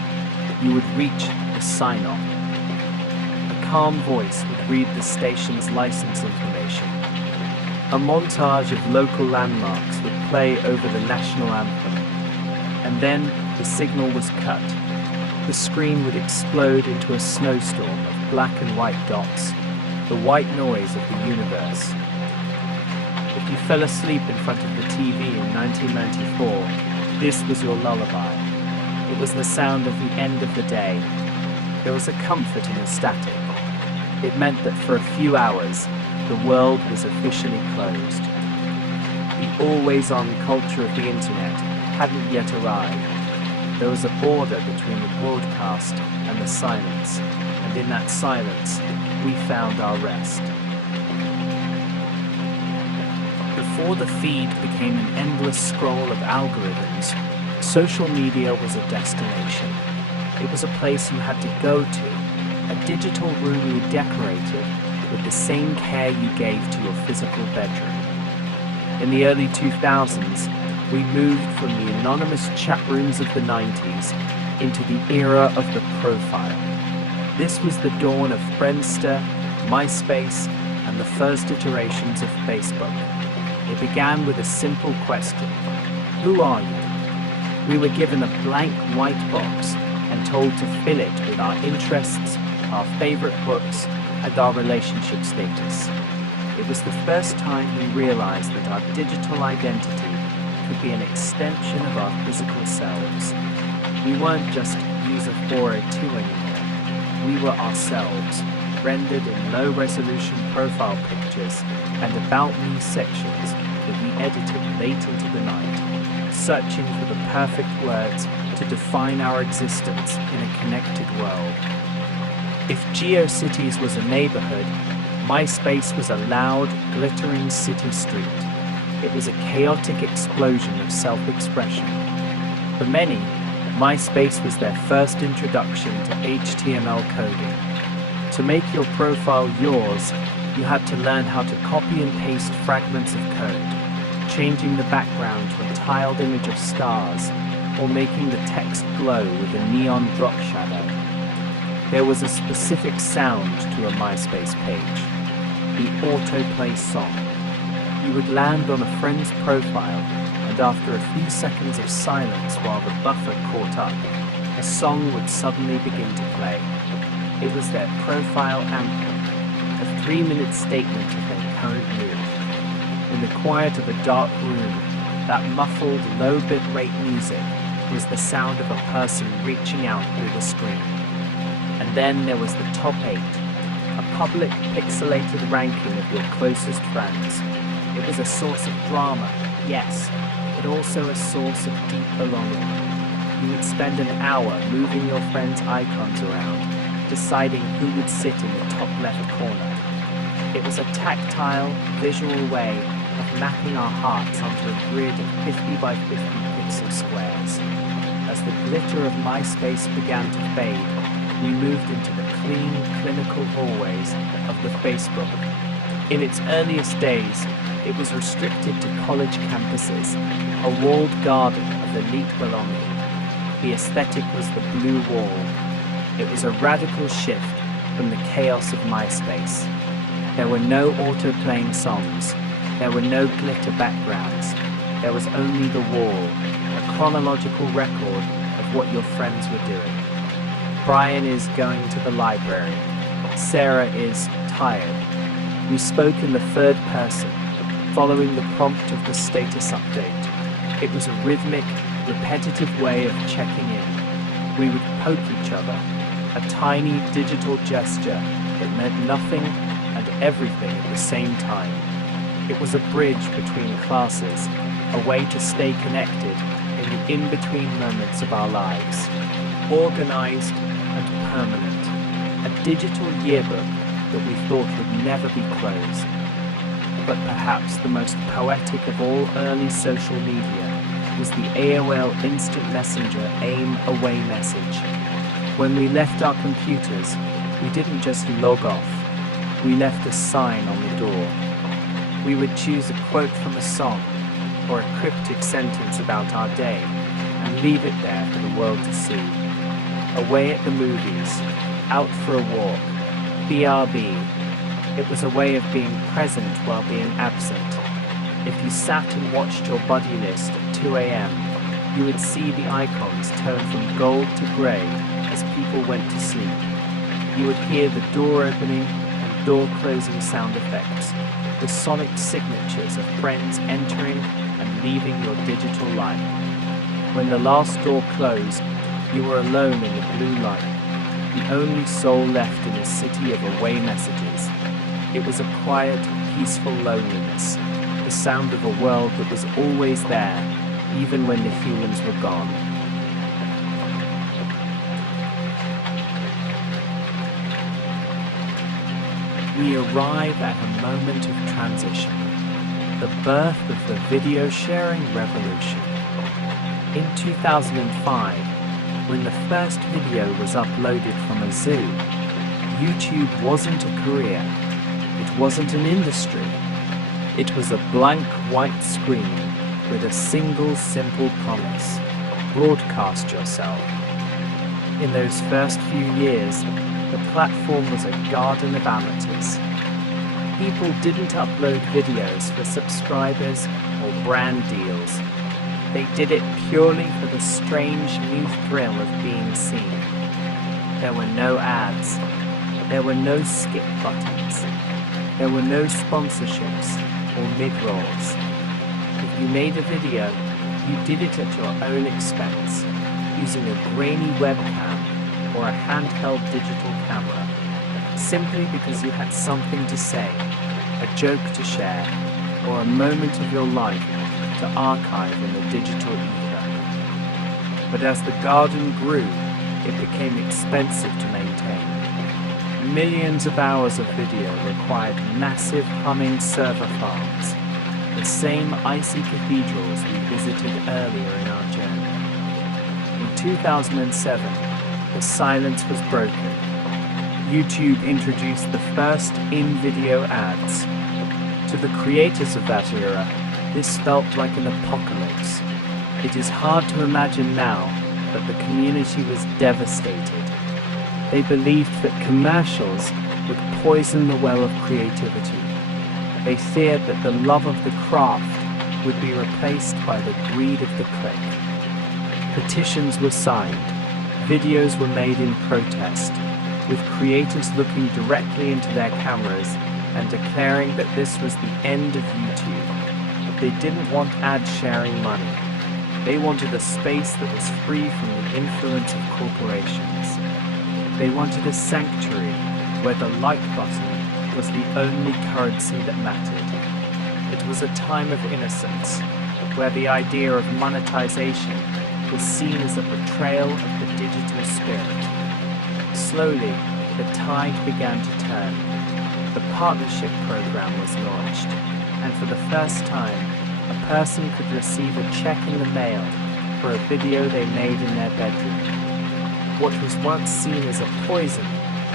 you would reach the sign-off. A calm voice would read the station's license information. A montage of local landmarks would play over the national anthem. And then the signal was cut. The screen would explode into a snowstorm of black and white dots, the white noise of the universe. If you fell asleep in front of the TV in 1994, this was your lullaby. It was the sound of the end of the day. There was a comfort in the static. It meant that for a few hours, the world was officially closed. The always-on culture of the internet hadn't yet arrived. There was a border between the broadcast and the silence, and in that silence, we found our rest. Before the feed became an endless scroll of algorithms, social media was a destination. It was a place you had to go to, a digital room you decorated with the same care you gave to your physical bedroom. In the early 2000s, we moved from the anonymous chat rooms of the 90s into the era of the profile. This was the dawn of Friendster, MySpace, and the first iterations of Facebook. It began with a simple question: who are you? We were given a blank white box and told to fill it with our interests, our favorite books, and our relationship status. It was the first time we realized that our digital identity could be an extension of our physical selves. We weren't just user 402 anymore. We were ourselves, rendered in low-resolution profile pictures and about me sections that we edited late into the night, searching for the perfect words to define our existence in a connected world. If GeoCities was a neighborhood, MySpace was a loud, glittering city street. It was a chaotic explosion of self-expression. For many, MySpace was their first introduction to HTML coding. To make your profile yours, you had to learn how to copy and paste fragments of code, changing the background to a tiled image of stars, or making the text glow with a neon drop shadow. There was a specific sound to a MySpace page, the autoplay song. You would land on a friend's profile, and after a few seconds of silence while the buffer caught up, a song would suddenly begin to play. It was their profile anthem, a 3-minute statement of their current mood. In the quiet of a dark room, that muffled, low bitrate music was the sound of a person reaching out through the screen. And then there was the top 8, a public pixelated ranking of your closest friends. It was a source of drama, yes, but also a source of deep belonging. You would spend an hour moving your friends' icons around, deciding who would sit in the top left corner. It was a tactile, visual way of mapping our hearts onto a grid of 50 by 50 pixel squares. As the glitter of MySpace began to fade, we moved into the clean, clinical hallways of the Facebook. In its earliest days, it was restricted to college campuses, a walled garden of elite belonging. The aesthetic was the blue wall. It was a radical shift from the chaos of MySpace. There were no auto-playing songs. There were no glitter backgrounds. There was only the wall, a chronological record of what your friends were doing. Brian is going to the library. Sarah is tired. We spoke in the third person, following the prompt of the status update. It was a rhythmic, repetitive way of checking in. We would poke each other, a tiny digital gesture that meant nothing and everything at the same time. It was a bridge between classes, a way to stay connected in the in-between moments of our lives. Organized and permanent, a digital yearbook that we thought would never be closed. But perhaps the most poetic of all early social media was the AOL Instant Messenger AIM away message. When we left our computers, we didn't just log off, we left a sign on the door. We would choose a quote from a song or a cryptic sentence about our day and leave it there for the world to see. Away at the movies, out for a walk, BRB. It was a way of being present while being absent. If you sat and watched your buddy list at 2 a.m., you would see the icons turn from gold to grey as people went to sleep. You would hear the door opening and door closing sound effects, the sonic signatures of friends entering and leaving your digital life. When the last door closed, you were alone in the blue light, the only soul left in a city of away messages. It was a quiet, peaceful loneliness, the sound of a world that was always there, even when the humans were gone. We arrive at a moment of transition, the birth of the video sharing revolution. In 2005, when the first video was uploaded from a zoo, YouTube wasn't a career, it wasn't an industry. It was a blank white screen with a single simple promise: broadcast yourself. In those first few years, the platform was a garden of amateurs. People didn't upload videos for subscribers or brand deals. They did it purely for the strange new thrill of being seen. There were no ads. There were no skip buttons. There were no sponsorships or mid-rolls. If you made a video, you did it at your own expense, using a grainy webcam or a handheld digital camera, simply because you had something to say, a joke to share, or a moment of your life to archive in the digital ether. But as the garden grew, it became expensive to maintain. Millions of hours of video required massive humming server farms, the same icy cathedrals we visited earlier in our journey. In 2007, the silence was broken. YouTube introduced the first in-video ads. To the creators of that era, this felt like an apocalypse. It is hard to imagine now, but the community was devastated. They believed that commercials would poison the well of creativity. They feared that the love of the craft would be replaced by the greed of the click. Petitions were signed, videos were made in protest, with creators looking directly into their cameras and declaring that this was the end of YouTube. They didn't want ad-sharing money. They wanted a space that was free from the influence of corporations. They wanted a sanctuary where the like button was the only currency that mattered. It was a time of innocence, where the idea of monetization was seen as a betrayal of the digital spirit. Slowly, the tide began to turn. The partnership program was launched, and for the first time, a person could receive a check in the mail for a video they made in their bedroom. What was once seen as a poison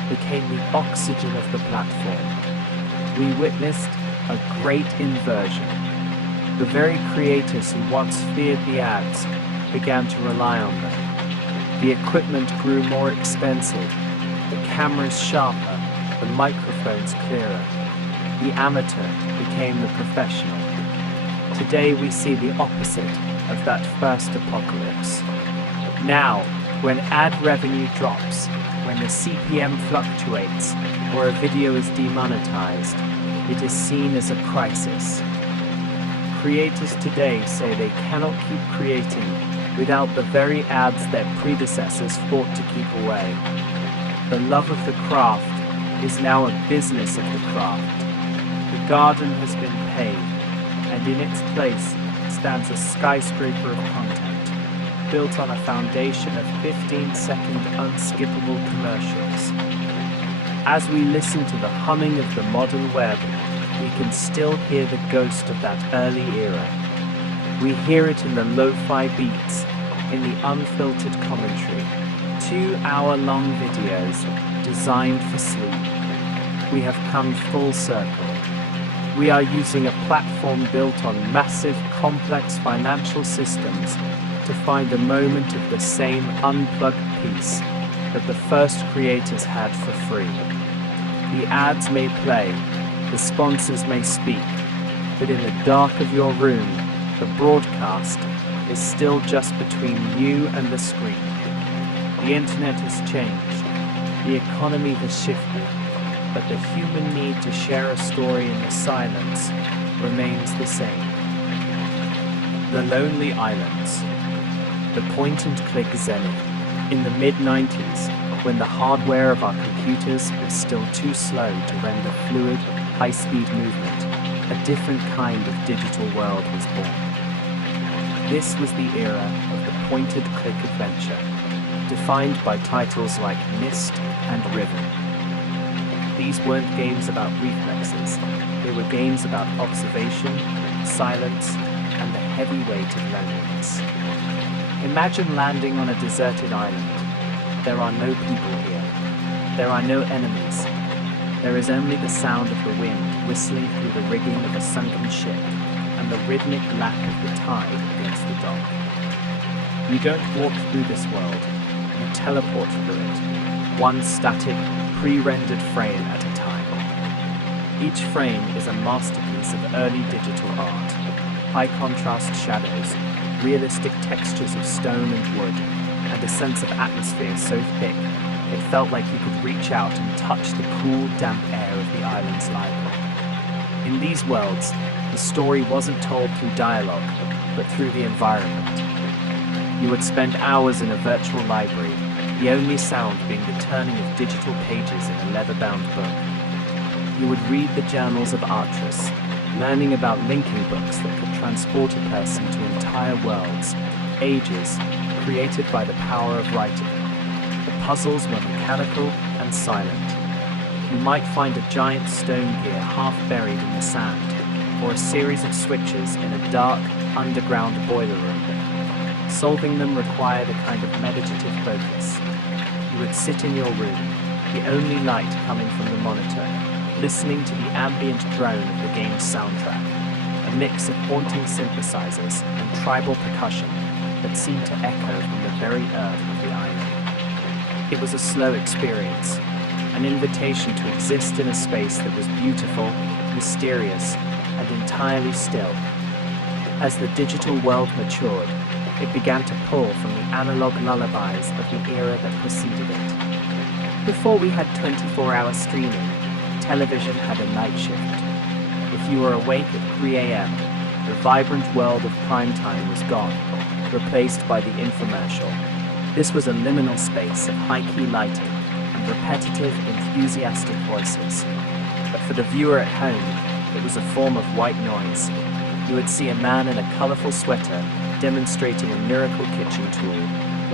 became the oxygen of the platform. We witnessed a great inversion. The very creators who once feared the ads began to rely on them. The equipment grew more expensive, the cameras sharper, the microphones clearer. The amateur became the professional. Today we see the opposite of that first apocalypse. Now, when ad revenue drops, when the CPM fluctuates, or a video is demonetized, it is seen as a crisis. Creators today say they cannot keep creating without the very ads their predecessors fought to keep away. The love of the craft is now a business of the craft. The garden has been paid, and in its place stands a skyscraper of content, built on a foundation of 15-second unskippable commercials. As we listen to the humming of the modern web, we can still hear the ghost of that early era. We hear it in the lo-fi beats, in the unfiltered commentary, 2-hour-long videos designed for sleep. We have come full circle. We are using a platform built on massive, complex financial systems to find a moment of the same unplugged peace that the first creators had for free. The ads may play, the sponsors may speak, but in the dark of your room, the broadcast is still just between you and the screen. The internet has changed, the economy has shifted, but the human need to share a story in the silence remains the same. The Lonely Islands. The point-and-click zenith. In the mid-90s, when the hardware of our computers was still too slow to render fluid, high-speed movement, a different kind of digital world was born. This was the era of the pointed-click adventure, defined by titles like Mist and Riven. These weren't games about reflexes, they were games about observation, silence, and the heavy weight of loneliness. Imagine landing on a deserted island. There are no people here. There are no enemies. There is only the sound of the wind whistling through the rigging of a sunken ship and the rhythmic lap of the tide against the dock. You don't walk through this world, you teleport through it, one static, pre-rendered frame at a time. Each frame is a masterpiece of early digital art, high-contrast shadows, realistic textures of stone and wood, and a sense of atmosphere so thick it felt like you could reach out and touch the cool, damp air of the island's library. In these worlds, the story wasn't told through dialogue, but through the environment. You would spend hours in a virtual library, the only sound being the turning of digital pages in a leather-bound book. You would read the journals of Archaeology, learning about linking books that could transport a person to entire worlds, ages, created by the power of writing. The puzzles were mechanical and silent. You might find a giant stone gear half buried in the sand, or a series of switches in a dark, underground boiler room. Solving them required a kind of meditative focus. You would sit in your room, the only light coming from the monitor, listening to the ambient drone of the game's soundtrack, a mix of haunting synthesizers and tribal percussion that seemed to echo from the very earth of the island. It was a slow experience, an invitation to exist in a space that was beautiful, mysterious, and entirely still. As the digital world matured, it began to pull from the analog lullabies of the era that preceded it. Before we had 24-hour streaming, television had a night shift. If you were awake at 3 a.m., the vibrant world of primetime was gone, replaced by the infomercial. This was a liminal space of high-key lighting and repetitive, enthusiastic voices. But for the viewer at home, it was a form of white noise. You would see a man in a colorful sweater demonstrating a miracle kitchen tool,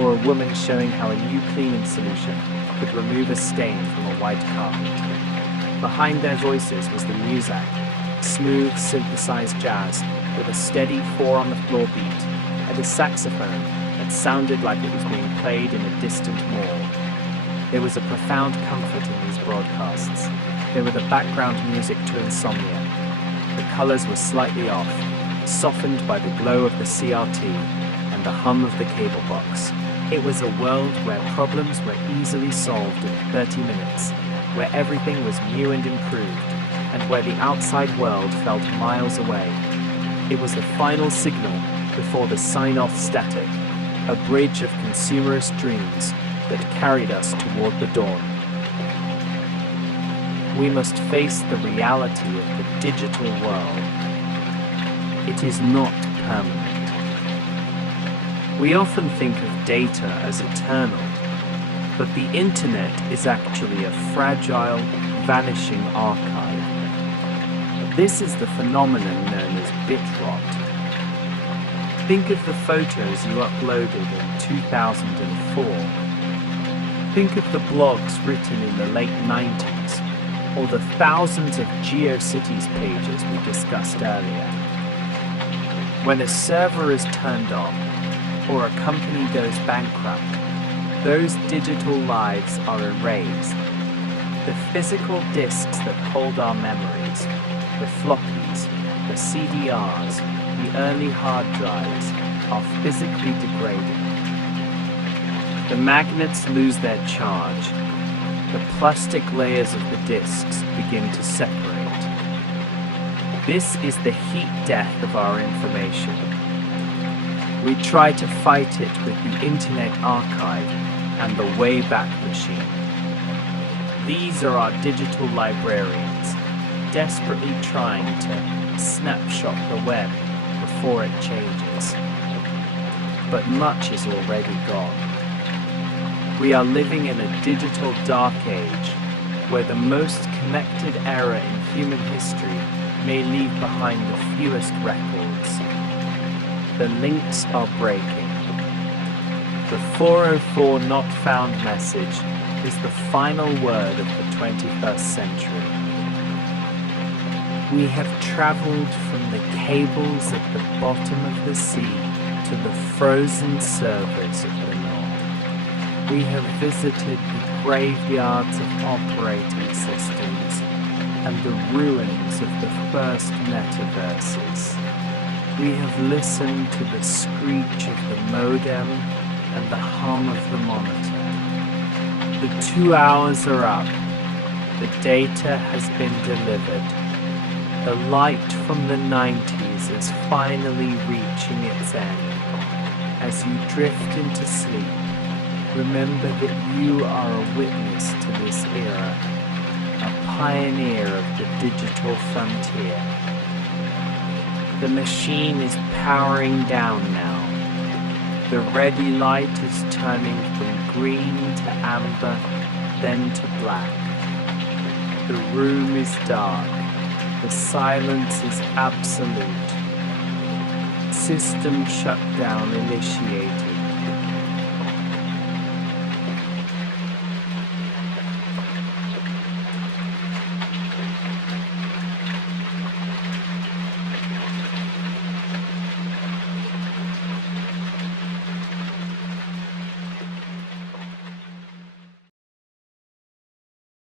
or a woman showing how a new cleaning solution could remove a stain from a white carpet. Behind their voices was the muzak, smooth synthesized jazz with a steady 4-on-the-floor beat, and a saxophone that sounded like it was being played in a distant mall. There was a profound comfort in these broadcasts. They were the background music to insomnia. The colors were slightly off, softened by the glow of the CRT and the hum of the cable box. It was a world where problems were easily solved in 30 minutes, where everything was new and improved, and where the outside world felt miles away. It was the final signal before the sign-off static, a bridge of consumerist dreams that carried us toward the dawn. We must face the reality of the digital world. It is not permanent. We often think of data as eternal, but the internet is actually a fragile, vanishing archive. This is the phenomenon known as bit rot. Think of the photos you uploaded in 2004. Think of the blogs written in the late 90s, or the thousands of GeoCities pages we discussed earlier. When a server is turned off, or a company goes bankrupt, those digital lives are erased. The physical disks that hold our memories, the floppies, the CDRs, the early hard drives, are physically degrading. The magnets lose their charge. The plastic layers of the disks begin to separate. This is the heat death of our information. We try to fight it with the Internet Archive and the Wayback Machine. These are our digital librarians, desperately trying to snapshot the web before it changes. But much is already gone. We are living in a digital dark age where the most connected era in human history may leave behind the fewest records. The links are breaking. The 404 not found message is the final word of the 21st century. We have traveled from the cables at the bottom of the sea to the frozen servers of the north. We have visited the graveyards of operating systems and the ruins of the first metaverses. We have listened to the screech of the modem and the hum of the monitor. The 2 hours are up. The data has been delivered. The light from the 90s is finally reaching its end. As you drift into sleep, remember that you are a witness to this era, a pioneer of the digital frontier. The machine is powering down now. The ready light is turning from green to amber, then to black. The room is dark. The silence is absolute. System shutdown initiated.